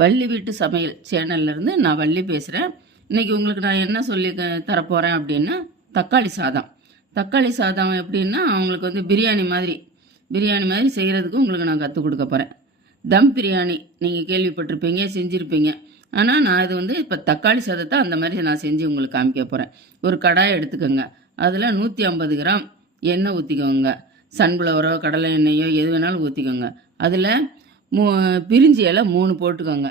வள்ளி வீட்டு சமையல் சேனல்லேருந்து நான் வள்ளி பேசுகிறேன். இன்றைக்கி உங்களுக்கு நான் என்ன சொல்லி தரப்போகிறேன் அப்படின்னா, தக்காளி சாதம். தக்காளி சாதம் எப்படின்னா, அவங்களுக்கு வந்து பிரியாணி மாதிரி செய்கிறதுக்கு உங்களுக்கு நான் கற்றுக் கொடுக்க போகிறேன். தம் பிரியாணி நீங்கள் கேள்விப்பட்டிருப்பீங்க, செஞ்சுருப்பீங்க. ஆனால் நான் இது வந்து இப்போ தக்காளி சாதத்தை அந்த மாதிரி நான் செஞ்சு உங்களுக்கு காமிக்க போகிறேன். ஒரு கடாயை எடுத்துக்கோங்க. அதில் 150 கிராம் எண்ணெய் ஊற்றிக்கோங்க. சன்ஃப்ளவரோ கடலை எண்ணெயோ எது வேணாலும் ஊற்றிக்கோங்க. அதில் பிரிஞ்சி இலை 3 போட்டுக்கோங்க.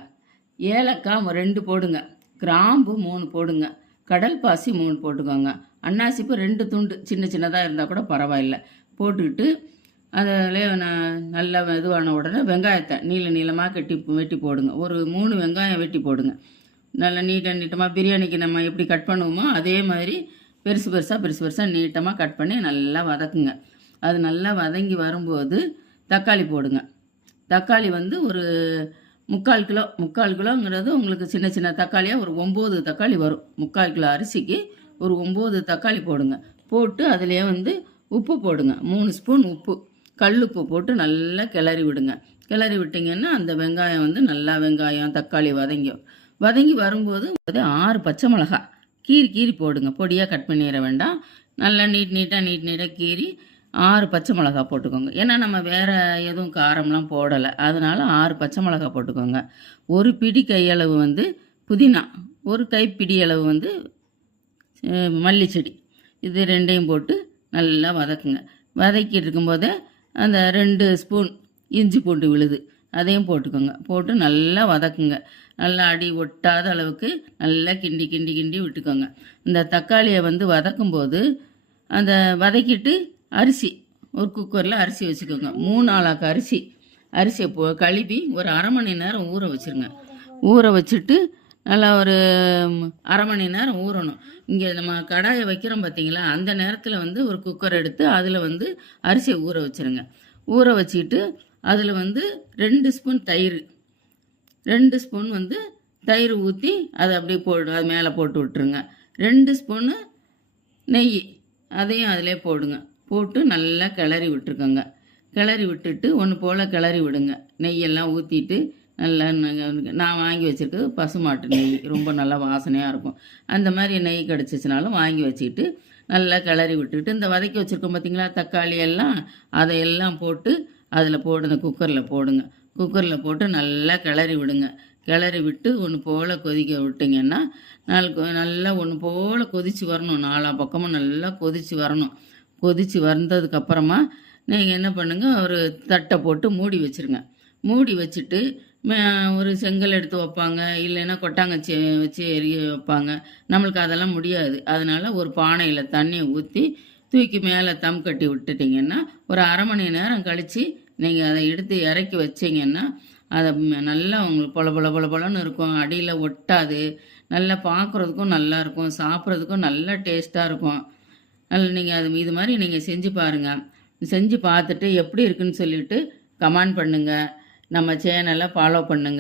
ஏலக்காய் 2 போடுங்க. கிராம்பு 3 போடுங்க. கடல் பாசி 3 போட்டுக்கோங்க. அன்னாசிப்பு 2 துண்டு சின்ன சின்னதாக இருந்தால் கூட பரவாயில்லை போட்டுக்கிட்டு அதில் நல்லா இதுவான உடனே வெங்காயத்தை நீளமாக வெட்டி போடுங்க. ஒரு 3 வெங்காயம் வெட்டி போடுங்க. நல்லா நீட்டமாக பிரியாணிக்கு நம்ம எப்படி கட் பண்ணுவோமோ அதே மாதிரி பெருசு பெருசாக நீட்டமாக கட் பண்ணி நல்லா வதக்குங்க. அது நல்லா வதங்கி வரும்போது தக்காளி போடுங்க. தக்காளி வந்து ஒரு 3/4 கிலோங்கிறது உங்களுக்கு சின்ன சின்ன தக்காளியாக ஒரு 9 தக்காளி வரும். 3/4 கிலோ அரிசிக்கு ஒரு 9 தக்காளி போடுங்க. போட்டு அதிலே வந்து உப்பு போடுங்க. 3 ஸ்பூன் உப்பு, கல்லுப்பு போட்டு நல்லா கிளறி விடுங்க. கிளறி விட்டிங்கன்னா அந்த வெங்காயம் வந்து நல்லா வெங்காயம் தக்காளி வதங்கி வரும்போது 6 பச்சை மிளகாய் கீரி போடுங்க. பொடியாக கட் பண்ணிட வேண்டாம். நல்லா நீட்டாக கீரி 6 பச்சை மிளகாய் போட்டுக்கோங்க. ஏன்னா நம்ம வேறு எதுவும் காரம்லாம் போடலை, அதனால் 6 பச்சை மிளகாய் போட்டுக்கோங்க. ஒரு பிடி கையளவு வந்து புதினா, ஒரு கைப்பிடி அளவு வந்து மல்லிச்செடி, இது 2ஐயும் போட்டு நல்லா வதக்குங்க. வதக்கிட்டு இருக்கும்போதே அந்த 2 ஸ்பூன் இஞ்சி பூண்டு விழுது அதையும் போட்டுக்கோங்க. போட்டு நல்லா வதக்குங்க. நல்லா அடி ஒட்டாத அளவுக்கு நல்லா கிண்டி விட்டுக்கோங்க. இந்த தக்காளியை வந்து வதக்கும்போது அந்த வதக்கிட்டு அரிசி ஒரு குக்கரில் அரிசி வச்சுக்கோங்க. 3 ஆளாக்கு அரிசியை கழுவி ஒரு அரை மணி நேரம் ஊற வச்சுருங்க. ஊற வச்சுட்டு நல்லா ஒரு அரை மணி நேரம் ஊறணும். இங்கே நம்ம கடாயை வைக்கிறோம் பார்த்தீங்களா, அந்த நேரத்தில் வந்து ஒரு குக்கர் எடுத்து அதில் வந்து அரிசியை ஊற வச்சுருங்க. ஊற வச்சுட்டு அதில் வந்து 2 ஸ்பூன் தயிர், 2 ஸ்பூன் வந்து தயிர் ஊற்றி அதை அப்படியே அது மேலே போட்டு விட்டுருங்க. 2 ஸ்பூனு நெய் அதையும் அதிலே போடுங்க. போட்டு நல்லா கிளறி விட்டுருக்கோங்க. கிளறி விட்டுட்டு ஒன்று போல் கிளறி விடுங்க. நெய்யெல்லாம் ஊற்றிட்டு நல்லா நான் வாங்கி வச்சுருக்கிறது பசுமாட்டு நெய், ரொம்ப நல்லா வாசனையாக இருக்கும். அந்த மாதிரி நெய் கிடச்சிச்சினாலும் வாங்கி வச்சுக்கிட்டு நல்லா கிளறி விட்டுட்டு இந்த வதக்கி வச்சுருக்கோம் பார்த்திங்களா தக்காளி எல்லாம், அதையெல்லாம் போட்டு அதில் போடுங்க. குக்கரில் போடுங்க. குக்கரில் போட்டு நல்லா கிளறி விடுங்க. கிளறி விட்டு ஒன்று போல் கொதிக்க விட்டிங்கன்னா நல்லா ஒன்று போல் கொதித்து வரணும். 4 பக்கமும் நல்லா கொதித்து வரணும். கொதித்து வந்ததுக்கப்புறமா நீங்கள் என்ன பண்ணுங்கள், ஒரு தட்டை போட்டு மூடி வச்சுருங்க. மூடி வச்சுட்டு ஒரு செங்கல் எடுத்து வைப்பாங்க, இல்லைன்னா கொட்டாங்கச்சி வச்சு எரிய வைப்பாங்க. நம்மளுக்கு அதெல்லாம் முடியாது. அதனால் ஒரு பானையில் தண்ணியை ஊற்றி தூக்கி மேலே தம் கட்டி விட்டுட்டிங்கன்னா ஒரு அரை மணி நேரம் கழித்து நீங்கள் அதை எடுத்து இறக்கி வச்சிங்கன்னா அதை நல்லா உங்களுக்கு பொல இருக்கும். அடியில் ஒட்டாது. நல்லா பார்க்குறதுக்கும் நல்லாயிருக்கும், சாப்பிட்றதுக்கும் நல்லா டேஸ்ட்டாக இருக்கும். நீங்கள் இது மாதிரி நீங்கள் செஞ்சு பாருங்கள். செஞ்சு பார்த்துட்டு எப்படி இருக்குன்னு சொல்லிவிட்டு கமெண்ட் பண்ணுங்கள். நம்ம சேனலை ஃபாலோ பண்ணுங்கள்.